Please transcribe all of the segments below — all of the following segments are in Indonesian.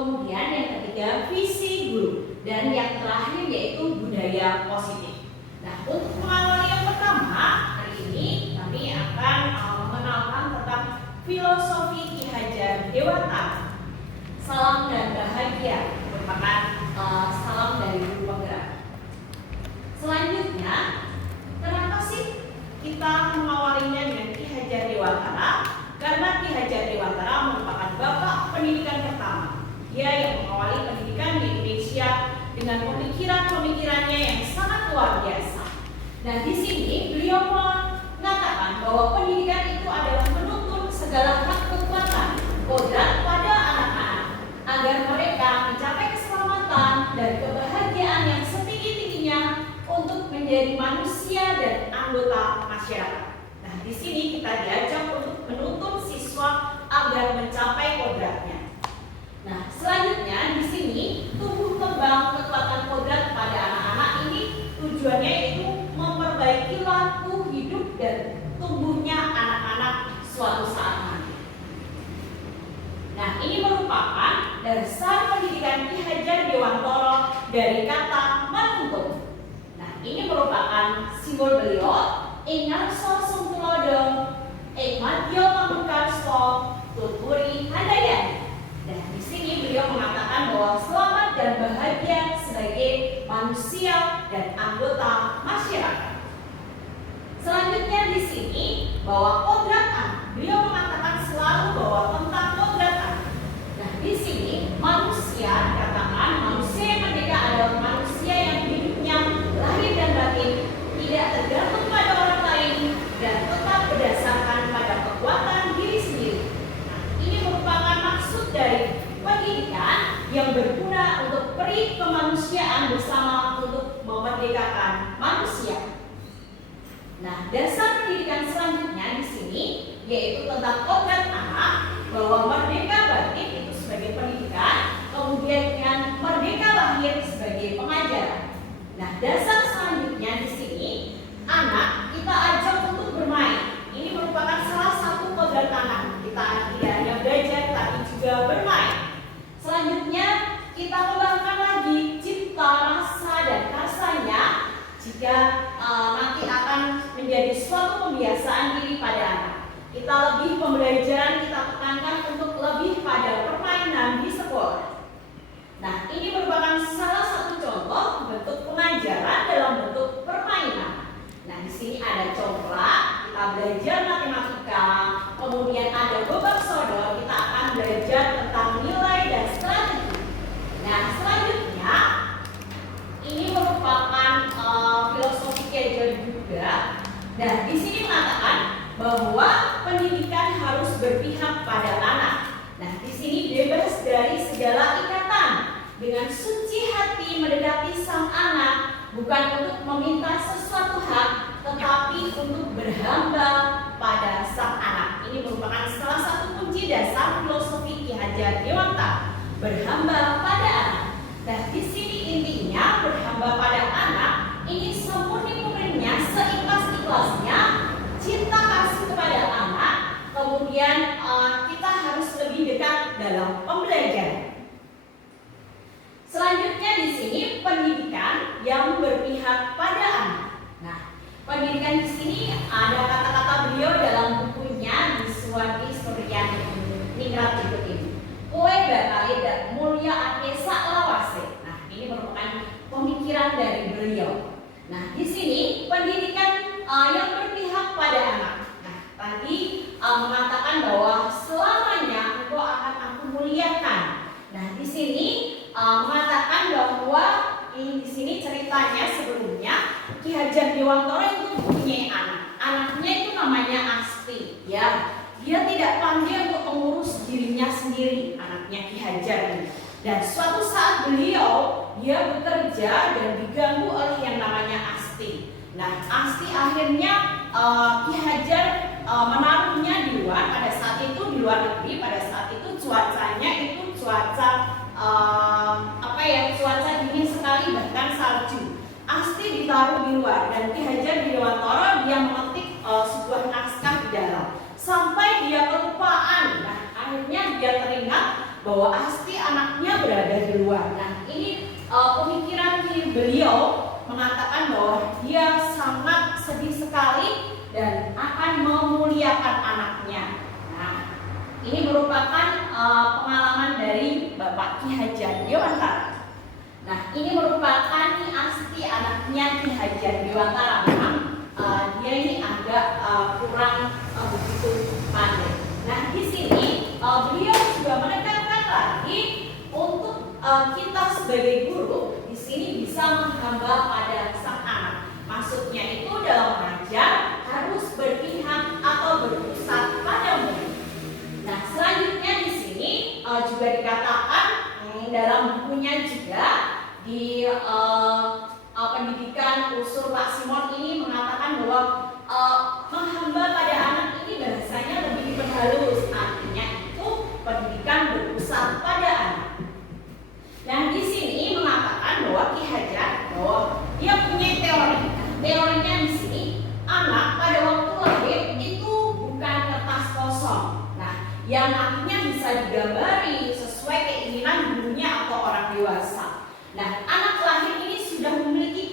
Kemudian yang ketiga visi guru. Dan yang terakhir yaitu budaya positif. Nah, untuk mengawali yang pertama, hari ini kami akan mengenalkan tentang filosofi Ki Hajar Dewantara. Salam dan bahagia merupakan salam dari guru penggerak. Selanjutnya, kenapa sih kita mengawalinya dengan Ki Hajar Dewantara? Karena Ki Hajar Dewantara merupakan bapak pendidikan pertama. Dia yang mengawali pendidikan di Indonesia dengan pemikiran-pemikirannya yang sangat luar biasa. Nah, di sini beliau mengatakan bahwa pendidikan itu adalah menuntun segala hak kekuatan, kodrat pada anak-anak agar mereka mencapai keselamatan dan kebahagiaan yang setinggi-tingginya untuk menjadi manusia dan anggota masyarakat. Nah, di sini kita diajak untuk menuntun siswa agar mencapai kodratnya. Nah, selanjutnya di sini tumbuh kembang kekuatan kodrat pada anak-anak ini tujuannya yaitu memperbaiki laku hidup dan tumbuhnya anak-anak suatu saat nanti. Nah, ini merupakan dasar pendidikan Ki Hajar Dewantara dari kata menuntun. Nah, ini merupakan simbol beliau Ingarso Sungtulodo, Madyo Pamungkarso, Tuturi Handayani. Nah, di sini beliau mengatakan bahwa selamat dan bahagia sebagai manusia dan anggota masyarakat. Selanjutnya di sini bahwa kodrat anak. Beliau mengatakan selalu bahwa tentang kodrat anak. Nah, di sini manusia dikatakan manusia yang merdeka adalah manusia yang hidupnya lahir dan batin tidak tergantung pada orang lain dan tetap berdasarkan pada kekuatan diri sendiri. Nah, ini merupakan maksud dari pendidikan yang berguna untuk peri kemanusiaan bersama untuk memerdekakan manusia. Nah, dasar pendidikan selanjutnya di sini yaitu tentang kodrat anak, bahwa merdeka batin itu sebagai pendidikan, kemudian dengan merdeka lahir sebagai pengajaran. Nah, dasar selanjutnya di sini anak kita ajak untuk bermain. Ini merupakan salah satu kodrat anak. Kita tidak hanya belajar tapi juga bermain. Selanjutnya kita kembangkan lagi cipta, rasa, dan rasanya jika nanti akan menjadi suatu pembiasaan diri pada anak. Kita lebih pembelajaran kita tekankan untuk lebih pada permainan di sekolah. Nah, ini merupakan salah satu contoh bentuk pengajaran dalam bentuk permainan. Nah, di sini ada congklak, kita belajar matematika, kemudian ada bebak sodor, kita akan belajar tentang nilai dan strategi. Nah, selanjutnya ini merupakan filosofi Ki Hajar juga. Nah, di sini mengatakan bahwa pendidikan harus berpihak pada anak. Nah, di sini bebas dari segala ikatan, dengan suci hati mendekati sang anak, bukan untuk meminta sesuatu hak, tetapi untuk berhamba pada sang anak. Ini merupakan salah satu kunci dasar filosofi Ki Hajar Dewantara, berhamba pada anak. Nah, di sini intinya berhamba pada anak ini semurni-murninya, seikhlas-ikhlasnya, cinta kasih kepada anak. Kemudian kita harus lebih dekat dalam pembelajaran. Selanjutnya di sini pendidikan yang berpihak pada anak. Nah, pendidikan di sini ada kata-kata beliau dalam bukunya Wiswadi Suryani Ningrat berikut ini. Kowe bakal dan mulia ake saklawase. Nah, ini merupakan pemikiran dari beliau. Nah, di sini pendidikan yang berpihak pada anak. Nah, tadi mengatakan bahwa selamanya engkau akan aku muliakan. Nah, di sini mengatakan bahwa di sini ceritanya sebelumnya Ki Hajar Dewantara itu punya anak. Anaknya itu namanya Asti, ya. Dia tidak pandai untuk mengurus dirinya sendiri, anaknya Ki Hajar ini. Dan suatu saat dia bekerja dan diganggu oleh yang namanya Asti. Nah, Asti akhirnya Ki Hajar menaruhnya di luar. Pada saat itu di luar negeri, pada saat itu cuacanya itu cuaca cuaca dingin sekali, bahkan salju. Asti ditaruh di luar dan Ki Hajar Dewantara dia mengetik sebuah naskah di dalam sampai dia kelupaan. Nah, akhirnya dia teringat bahwa pasti anaknya berada di luar. Nah, ini pemikiran beliau mengatakan bahwa dia sangat sedih sekali dan akan memuliakan anaknya. Nah, ini merupakan pengalaman dari Bapak Ki Hajar Dewantara. Nah, ini merupakan nih Asti anaknya Ki Hajar Dewantara. Memang dia ini agak kurang begitu pandai. Nah, di sini beliau juga menekankan lagi untuk kita sebagai guru di sini bisa menghamba pada sang anak. Maksudnya itu dalam mengajar harus berpihak atau berpusat pada murid. Nah, selanjutnya di sini juga dikatakan dalam bukunya juga di pendidikan usul Pak Simon ini mengatakan bahwa menghamba pada anak ini bahasanya lebih diperhalus, artinya itu pendidikan berpusat pada anak. Nah, di sini mengatakan bahwa Ki Hajar bahwa dia punya teori. Teorinya di sini anak pada waktu lahir itu bukan kertas kosong. Nah, yang nantinya bisa digambari sesuai keinginan gurunya atau orang dewasa. Nah, anak lahir ini sudah memiliki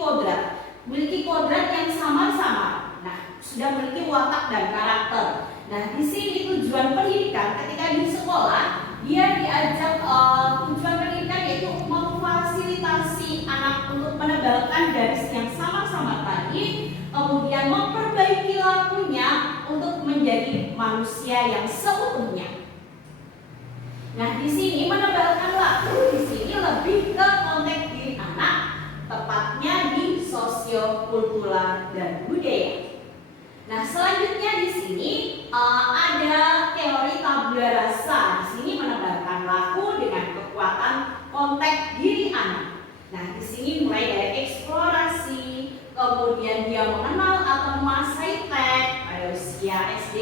kodrat yang samar-samar. Nah, sudah memiliki watak dan karakter. Nah, di sini tujuan pendidikan ketika di sekolah dia diajak tujuan pendidikan yaitu memfasilitasi anak untuk menebalkan garis yang samar-samar tadi, kemudian memperbaiki lakunya untuk menjadi manusia yang seutuhnya. Nah, di sini menebalkan laku di sini lebih ke konteks diri anak, tepatnya di sosiokultural dan budaya. Nah, selanjutnya di sini ada teori tabula rasa. Di sini menebalkan laku dengan kekuatan konteks diri anak. Nah, di sini mulai dari eksplorasi, kemudian dia mengenal atau menguasai teks pada usia SD,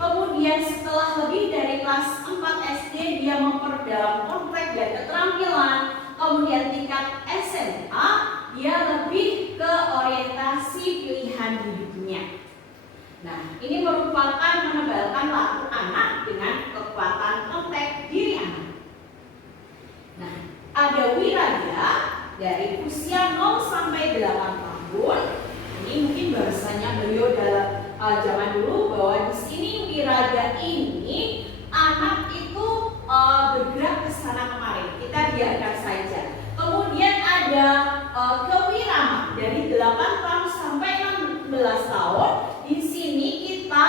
kemudian setelah lebih dari kelas 4 SD dia memperdalam konteks dan keterampilan, kemudian tingkat SMA dia lebih ke orientasi pilihan hidupnya. Nah, ini merupakan menebalkan laku anak dengan kekuatan konteks diri anak. Nah, ada wiraga dari usia 0 sampai 8 tahun. Ini mungkin bahasanya beliau dalam zaman dulu bahwa di sini wiraga ini anak itu bergerak ke sana kemari. Kita biarkan saja. Kemudian ada kewirama dari 8 tahun sampai 16 tahun. Di sini kita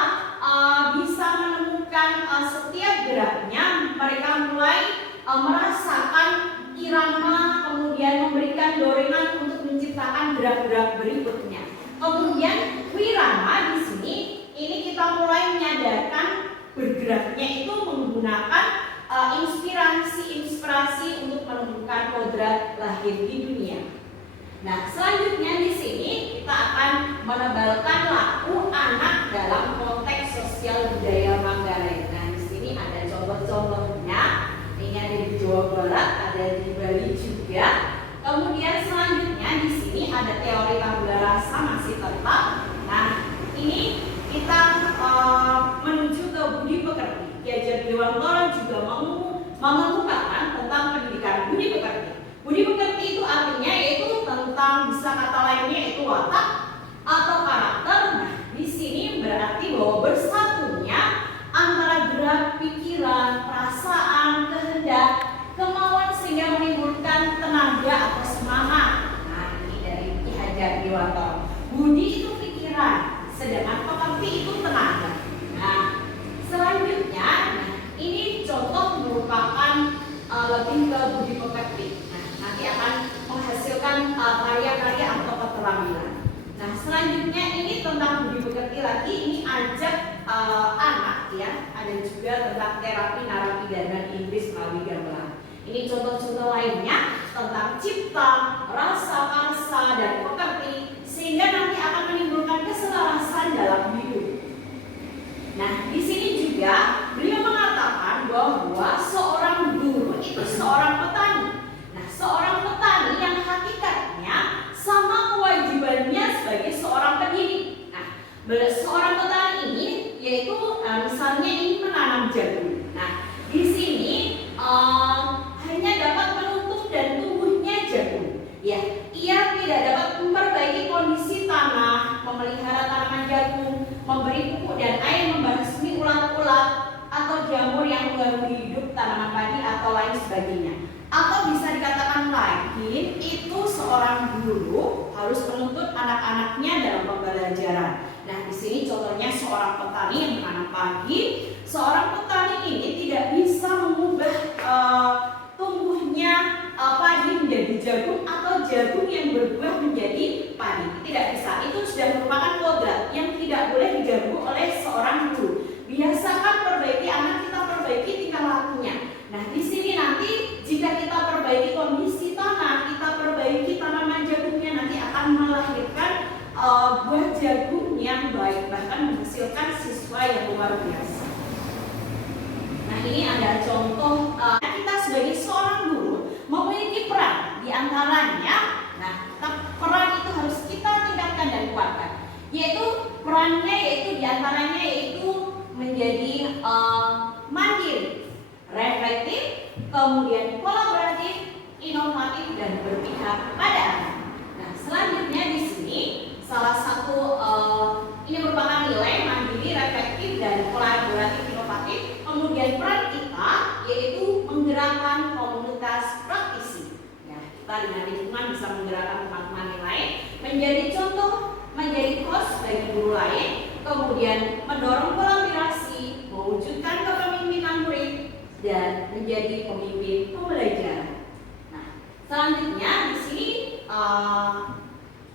bisa menemukan setiap geraknya mereka mulai merasakan irama, kemudian memberikan dorongan untuk menciptakan gerak-gerak berikutnya. Kemudian wirama di sini ini kita mulai menyadarkan bergeraknya itu menggunakan inspirasi untuk menemukan kodrat lahir di dunia. Nah, selanjutnya di sini kita akan menebalkan laku anak dalam konteks sosial budaya Manggarai. Nah, di sini ada contoh-contohnya. Ini ada di Jawa Barat, ada di Bali juga. Kemudian selanjutnya di sini ada teori tabula rasa masih tetap. Nah, ini kita menuju ke budi pekerti. Ki Hajar Dewantara juga mengemukakan tentang pendidikan budi pekerti. Budi pekerti itu artinya yaitu tentang bisa kata lainnya yaitu watak atau karakter. Nah, di sini berarti bahwa bersatunya antara gerak pikiran, perasaan, kehendak, kemauan sehingga menimbulkan tenaga atau semangat. Nah, ini dari Ki Hajar Dewantara. Budi itu pikiran, sedangkan pekerti itu tenaga. Nah, selanjutnya, ini contoh merupakan lebih ke budi pekerti. Nah, nanti akan menghasilkan karya-karya atau keterampilan. Nah, selanjutnya ini tentang budi pekerti lagi. Ini ajak anak ya. Ada juga tentang terapi narapidana di Inggris melalui gamelan. Ini contoh-contoh lainnya tentang cipta, rasa, karsa, dan pekerti sehingga nanti akan menimbulkan keselarasan dalam hidup. Nah, di sini juga beliau mengatakan bahwa seorang guru itu seorang petani. Nah, seorang petani yang hakikatnya sama kewajibannya sebagai seorang pendidik. Nah, seorang petani ini yaitu misalnya ini menanam jagung. Nah, di sini mengganggu hidup tanaman padi atau lain sebagainya. Atau bisa dikatakan lagi, itu seorang guru harus menuntut anak-anaknya dalam pembelajaran. Nah, di sini contohnya seorang petani yang menanam padi. Seorang petani ini tidak bisa mengubah tumbuhnya padi menjadi jagung atau jagung yang berbuah menjadi padi. Tidak bisa. Itu sudah merupakan kodrat yang tidak boleh diganggu oleh seorang guru. Biasakan perbaiki anak, kita perbaiki tingkah lakunya. Nah, di sini nanti jika kita perbaiki kondisi tanah, kita perbaiki tanaman jagungnya, nanti akan melahirkan buah jagung yang baik, bahkan menghasilkan siswa yang luar biasa. Nah, ini ada contoh kita sebagai seorang guru memiliki peran di antaranya. Nah, peran itu harus kita tingkatkan dan kuatkan. Yaitu perannya yaitu di antaranya yaitu menjadi mandiri, reflektif, kemudian kolaboratif, inovatif, dan berpihak pada anak. Nah, selanjutnya di sini salah satu ini merupakan nilai mandiri, reflektif, dan kolaboratif, inovatif. Kemudian peran kita yaitu menggerakkan komunitas praktisi. Ya, kita dengan lingkungan bisa menggerakkan teman-teman yang lain, menjadi contoh, menjadi host bagi guru lain, kemudian mendorong kolaborasi, mewujudkan kepemimpinan murid, dan menjadi pemimpin pembelajaran. Nah, selanjutnya di sini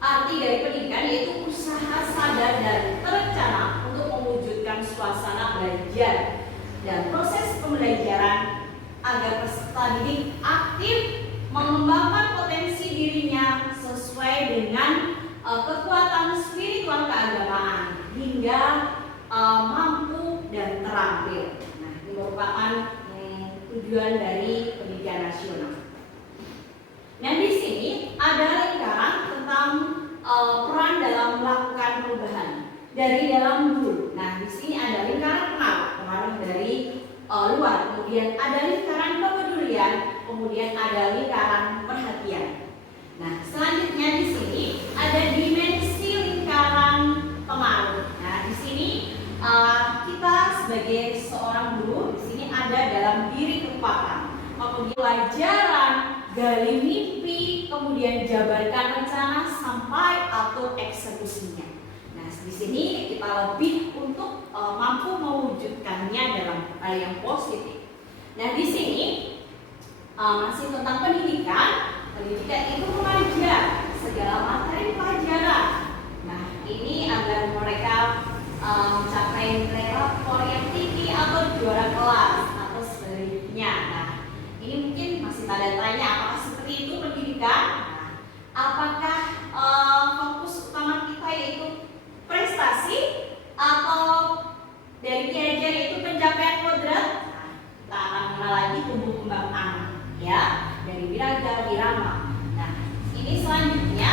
arti dari pendidikan yaitu usaha sadar dan terencana untuk mewujudkan suasana belajar dan proses pembelajaran agar peserta didik aktif mengembangkan potensi dirinya sesuai dengan kekuatan spiritual keagamaan hingga mampu dan terampil. Nah, ini merupakan tujuan dari pendidikan nasional. Nah, di sini ada lingkaran tentang peran dalam melakukan perubahan dari dalam dulu. Nah, di sini ada lingkaran pengaruh dari luar, kemudian ada lingkaran kepedulian, kemudian ada lingkaran perhatian. Nah, selanjutnya di sini ada dimensi lingkaran pengaruh. Nah, di sini kita sebagai seorang guru di sini ada dalam diri kekuatan, kemudian pelajaran, gali mimpi, kemudian jabarkan rencana sampai atur eksekusinya. Nah, di sini kita lebih untuk mampu mewujudkannya dalam hal yang positif. Nah, di sini masih tentang pendidikan. Pendidikan itu mengajar segala materi pelajaran. Nah, ini agar mereka mencapai nilai rapor yang tinggi atau juara kelas atau sebaliknya. Nah, ini mungkin masih tanda tanya apakah seperti itu pendidikan? Nah, apakah fokus utama kita yaitu prestasi atau dari kinerja yaitu pencapaian kodrat? Nah, kita akan mengenal lagi tumbuh kembang anak, ya, dari wiraga, wirama. Nah, ini selanjutnya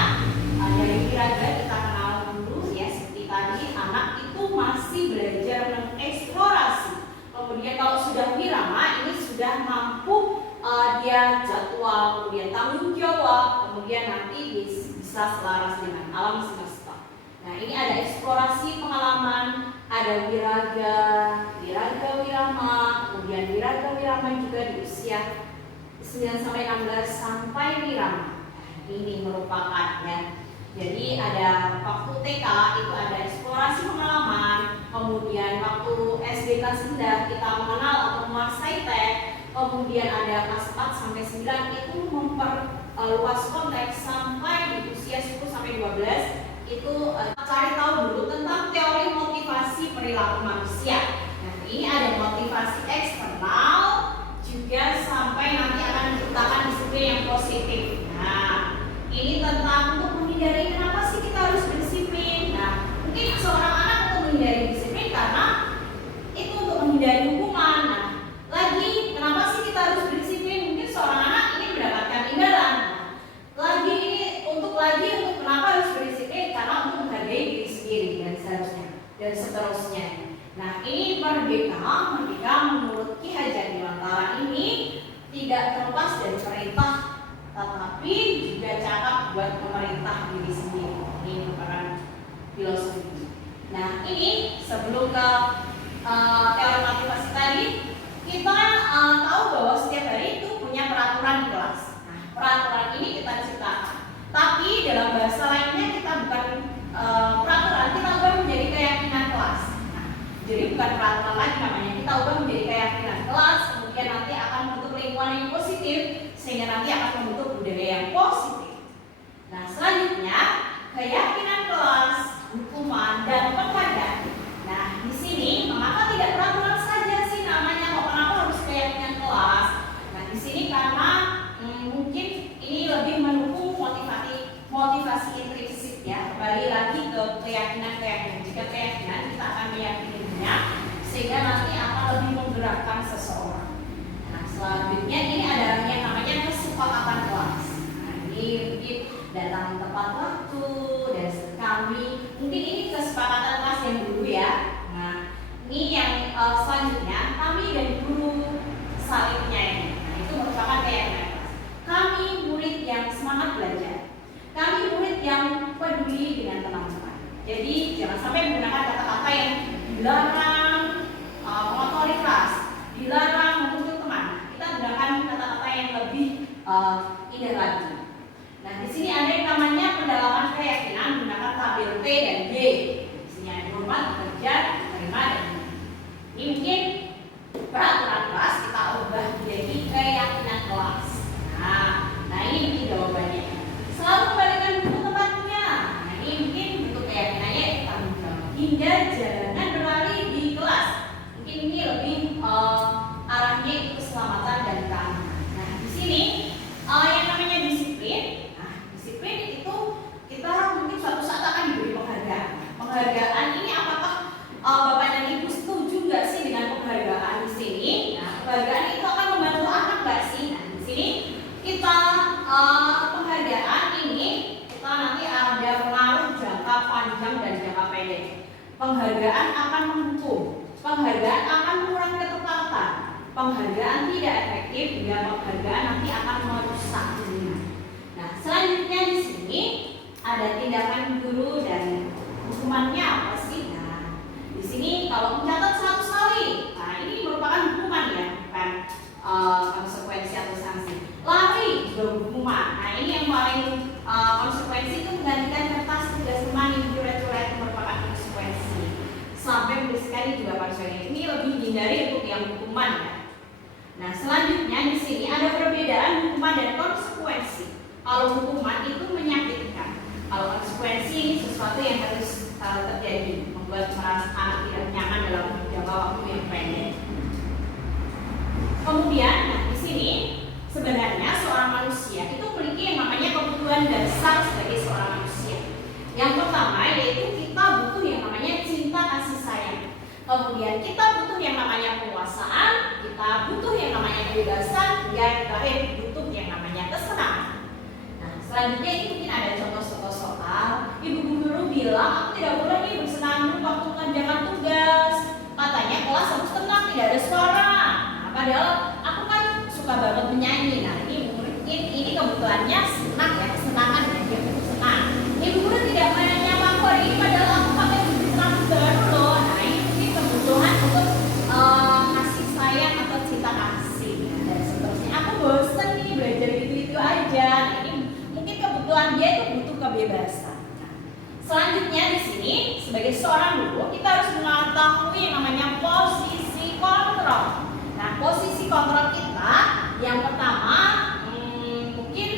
dari wiraga kita kenal dulu ya, seperti tadi anak itu masih belajar mengeksplorasi. Kemudian kalau sudah wirama ini sudah mampu dia jadwal, kemudian tanggung jawab, kemudian nanti bisa selaras dengan alam semesta. Nah, ini ada eksplorasi pengalaman, ada wiraga, wirama, kemudian wiraga wirama juga di usia 9 sampai 16 sampai wirama. Ini merupakan ya. Jadi ada waktu TK itu ada eksplorasi pengalaman, kemudian waktu SD kelas rendah kita mengenal atau menguasai teks, kemudian ada kelas 4 sampai 9 itu memperluas konteks sampai di usia 10 sampai 12 itu cari tahu dulu tentang teori motivasi perilaku manusia. Nah, ini ada motivasi eksternal juga sampai nanti akan diciptakan disiplin yang positif. Nah, ini tentang untuk menghindari kenapa sih kita harus berdisiplin. Nah, mungkin seorang anak untuk menghindari disiplin karena itu untuk menghindari hukuman. Nah, lagi kenapa sih kita harus berdisiplin? Mungkin seorang anak ini mendapatkan imbalan. Lagi untuk kenapa harus berdisiplin? Karena untuk menghargai diri sendiri dan seterusnya dan seterusnya. Nah, ini merdeka menurut Ki Hajar Dewantara ini tidak terlepas dari perintah, tetapi juga cakap buat pemerintah diri sendiri. Ini merupakan filosofi. Nah, ini sebelum ke teori motivasi tadi, kita selanjutnya keyakinan kelas, hukuman, dan penghargaan. Nah, di sini mengapa tidak peraturan saja sih namanya? Kok kenapa harus keyakinan kelas? Nah, di sini karena mungkin ini lebih mendukung motivasi intrinsik ya. Kembali lagi ke keyakinan. Jika keyakinan kita akan meyakininya, sehingga nanti akan lebih menggerakkan seseorang. Nah, selanjutnya ini ada yang namanya kesepakatan kelas. Nah, ini mungkin datang tepat waktu dan kami. Mungkin ini kesepakatan kelas yang dulu ya. Nah, ini yang selanjutnya kami dan guru saling menyayangi. Nah, itu merupakan keyakinan kelas. Kami murid yang semangat belajar. Kami murid yang peduli dengan teman-teman. Jadi jangan sampai menggunakan kata-kata yang dilarang, mengotori kelas, dilarang memukul teman. Kita gunakan kata-kata yang lebih indah lagi. Nah, di sini ada yang namanya pendalaman keyakinan menggunakan tabel P dan Y. Di sini ada hormat, bekerja, menerima, dan ini mungkin peraturan kelas kita ubah menjadi keyakinan kelas. Nah ini mungkin jawabannya. Selalu kembalikan buku tempatnya. Nah, ini mungkin bentuk keyakinannya tanggung jawab. Hingga jangan berlari di kelas. Mungkin ini lebih arahnya itu keselamatan dan keamanan. Nah, di sini yang namanya disiplin. Nah, disiplin itu kita mungkin suatu saat akan diberi penghargaan. Penghargaan ini apakah Bapak dan Ibu setuju nggak sih dengan penghargaan di sini? Nah, penghargaan itu akan membantu anak nggak sih? Nah, di sini kita penghargaan ini kita nanti ada pengaruh jangka panjang dan jangka pendek. Penghargaan akan menghukum. Penghargaan akan mengurangi ketepatan. Penghargaan tidak efektif hingga penghargaan nanti akan merusak lingkungan. Nah, selanjutnya di sini ada tindakan guru dan hukumannya apa sih? Nah, di sini kalau mencatat 100 kali, nah ini merupakan hukuman ya, bukan konsekuensi atau sanksi. Lari juga hukuman. Nah, ini yang paling konsekuensi itu menggantikan kertas tugas teman yang coret-coret merupakan konsekuensi. Sampai menuliskan juga konsekuensi. Ini lebih dihindari untuk yang hukuman ya. Nah, selanjutnya di sini ada perbedaan hukuman dan konsekuensi. Kalau hukuman itu menyakitkan, kalau konsekuensi ini sesuatu yang harus terjadi, membuat merasa anak tidak nyaman dalam jangka waktu yang pendek. Kemudian, nah di sini sebenarnya seorang manusia itu memiliki yang namanya kebutuhan dasar sebagai seorang manusia. Yang pertama yaitu kita butuh yang namanya cinta kasih sayang. Kemudian kita butuh yang namanya penguasaan, kita butuh yang namanya kebebasan, dan terakhir butuh yang namanya kesenangan. Nah, selanjutnya ini mungkin ada contoh-contoh soal. Ibu guru bilang aku tidak boleh nih bersenang waktu mengerjakan tugas. Katanya kelas harus tenang, tidak ada suara. Nah, padahal aku kan suka banget menyanyi. Nah, ini mungkin ini kebutuhannya senang ya, kesenangan ya, dia butuh senang. Ibu guru tidak menyapa aku hari ini, padahal aku pakai baju senang baru loh. Nah, ini mungkin kebutuhan untuk kasih sayang atau cinta kasih ya, dan seterusnya. Aku bosan nih belajar gitu-gitu aja. Nah, ini mungkin kebutuhan dia itu butuh kebebasan. Nah, selanjutnya di sini sebagai seorang guru kita harus mengetahui yang namanya posisi kontrol. Nah, posisi kontrol kita yang pertama mungkin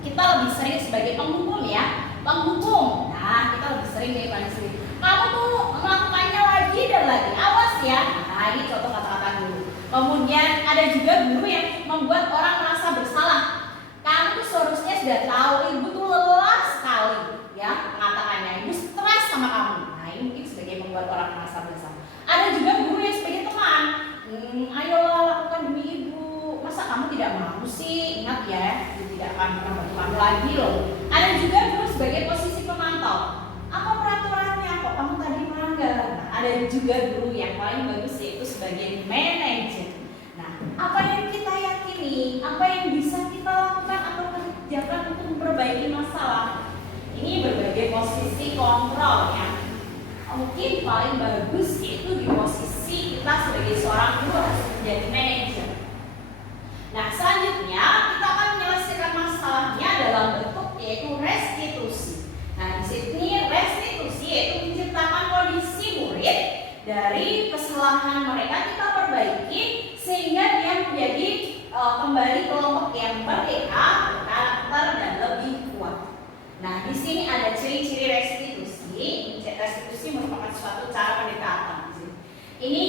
kita lebih sering sebagai penghukum ya, penghukum. Nah, kita lebih sering dari paling sering. Kamu tuh melakukannya lagi dan lagi, awas ya. Nah, ini contoh kata-kata guru. Kemudian ada juga guru yang membuat orang merasa bersalah. Kamu tuh seharusnya sudah tahu ibu tuh lelah sekali ya mengatakannya, ibu stres sama kamu. Nah, ini mungkin sebagai membuat orang merasa bersalah. Ada juga guru yang sebagai teman. Ayolah lakukan demi ibu. Masa kamu tidak mau sih? Ingat ya, ibu tidak akan pernah bantu kamu lagi loh. Ada juga guru sebagai posisi pemantau. Apa peraturannya? Kok kamu tadi melanggar? Nah, ada juga guru yang paling bagus yaitu sebagai manajer. Nah, apa yang kita yakini, apa yang bisa kita lakukan atau kerjakan untuk memperbaiki masalah. Ini berbagai posisi kontrol ya. Mungkin paling bagus yaitu di posisi kita sebagai seorang guru harus menjadi manajer. Nah, selanjutnya kita akan menyelesaikan masalahnya dalam bentuk yaitu restitusi. Nah, di sini restitusi yaitu menciptakan kondisi murid dari kesalahan mereka kita perbaiki sehingga dia menjadi kembali kelompok yang merdeka, berkarakter dan lebih kuat. Nah, di sini ada ciri-ciri restitusi. Restitusi merupakan suatu cara pendekatan. Ini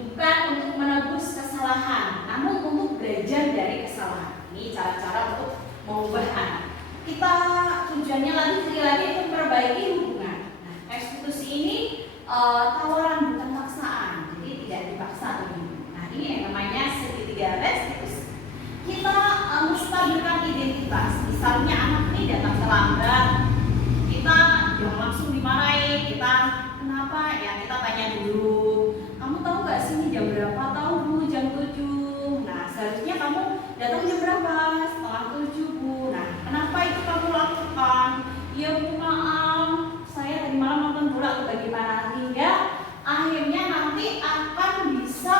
bukan untuk menebus kesalahan, namun untuk belajar dari kesalahan. Ini cara-cara untuk mengubah anak. Kita tujuannya lagi untuk memperbaiki hubungan. Nah, restitusi ini tawaran bukan paksaan, jadi tidak dipaksa begini. Nah, ini yang namanya segitiga restitusi. Kita menstabilkan identitas. Misalnya anak ini datang terlambat, kita jangan langsung dimarahi. Kita kenapa ya? Kita tanya dulu. Kamu tahu nggak sih ini jam berapa? Tahu Bu, jam 7. Nah, seharusnya kamu datang jam berapa? Setengah 7 Bu. Nah, kenapa itu kamu lakukan? Ya Bu, maaf, saya tadi malam nonton bola atau bagaimana, hingga akhirnya nanti akan bisa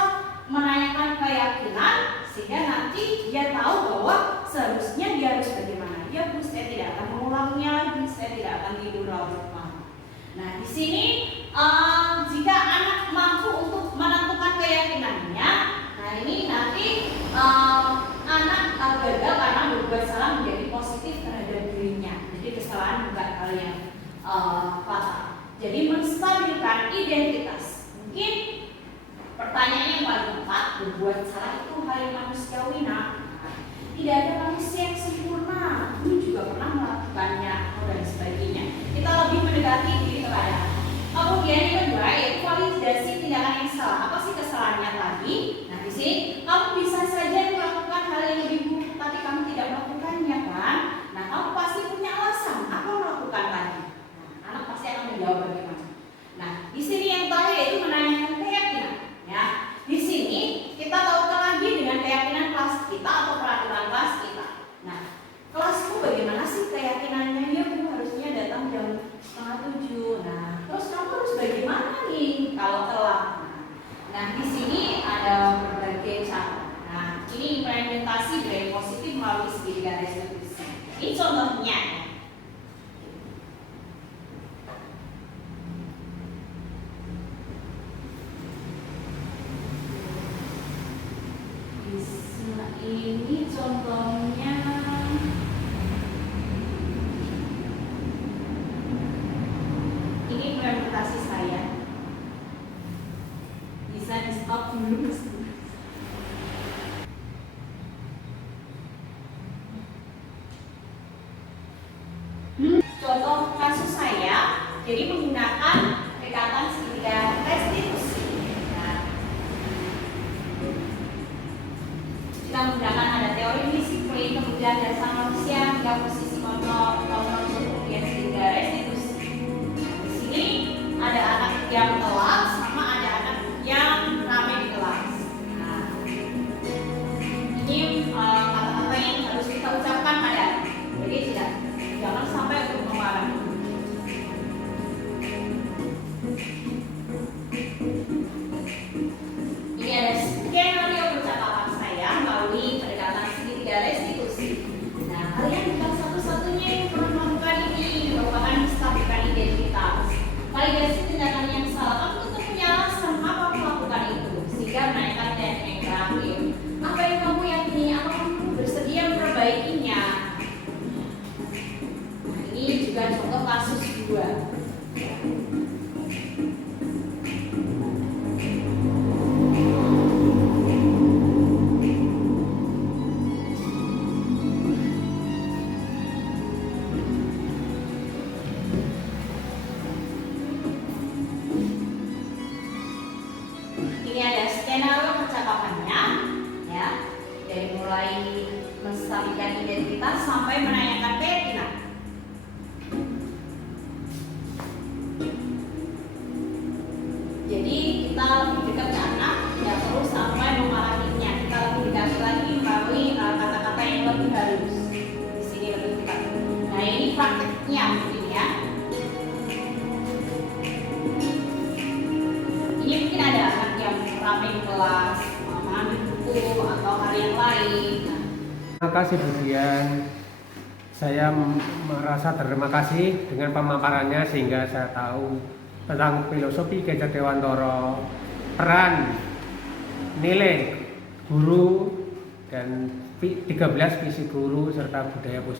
menanyakan keyakinan sehingga nanti dia tahu bahwa seharusnya dia harus bagaimana. Ya Bu, saya tidak akan mengulanginya lagi, saya tidak akan tidur larut malam. Nah, di sini jika anak mampu untuk menentukan keyakinannya, nah ini nanti anak gagal karena berbuat salah menjadi positif terhadap dirinya. Jadi kesalahan bukan hal yang fatal. Jadi menstabilkan identitas. Mungkin pertanyaan yang paling tepat, berbuat salah itu hal yang manusiawi. Nah, tidak ada manusia yang sempurna. Ini juga pernah melakukannya dan sebagainya. Kita lebih mendekati diri kepada. Kemudian yang kedua yaitu validasi tindakan yang salah. Apa sih kesalahannya tadi? Nah, di sini kamu bisa saja melakukan hal yang lebih buruk, tapi kamu tidak melakukannya kan? Nah, kamu pasti punya alasan apa melakukan tadi. Nah, anak pasti akan menjawab bagaimana. Nah, di sini yang terakhir yaitu menanyakan keyakinan. Ya, di sini kita tautkan lagi dengan keyakinan kelas kita atau peraturan kelas kita. Nah, kelasku bagaimana sih keyakinannya? Ya Bu, harusnya datang jam setengah 7. Nah, terus kamu harus bagaimana nih kalau telat? Nah, di sini ada berbagai cara. Nah, ini implementasi dari positif melalui segitiga restitusi. Ini contohnya. Ini contohnya. Ini implementasi saya. Bisa di stop dulu. Contoh kasus saya, jadi menggunakan pendekatan segitiga restitusi. Nah, kita menggunakan ada teori disiplin, kemudian dasar manusia, hingga posisi kontrol kemudian segitiga restitusi. Di sini ada anak yang telat sama ada anak yang ramai di kelas. Nah, ini kata-kata yang harus kita ucapkan pada. Jadi jangan sampai untuk memarahi. Ini ada skenario percakapan saya melalui pendekatan segitiga restitusi. Nah, kalian bukan satu-satunya yang pernah melakukan ini, merupakan menstabilkan identitas. Validasi tindakan yang salah, kamu tentu punya alasan apa melakukan itu, sehingga menanyakan teknik yang terakhir. Apa yang kamu yakini? Apa kamu bersedia memperbaikinya? Nah, ini juga contoh kasus 2. Ini ada skenario percakapannya, ya, dari mulai menstabilkan identitas sampai menanyakan keyakinan. Jadi kita lebih dekat ke anak, tidak perlu sampai memarahinya. Kita lebih dekat lagi melalui kata-kata yang lebih halus. Di sini lebih dekat. Nah, ini prakteknya mungkin ya. Ini mungkin ada anak yang ramai di kelas, mengambil buku atau hal yang lain. Terima kasih Bu Dian. Saya merasa terima kasih dengan pemaparannya sehingga saya tahu tentang filosofi Gajah Dewantara, peran, nilai guru dan 13 visi guru serta budaya positif.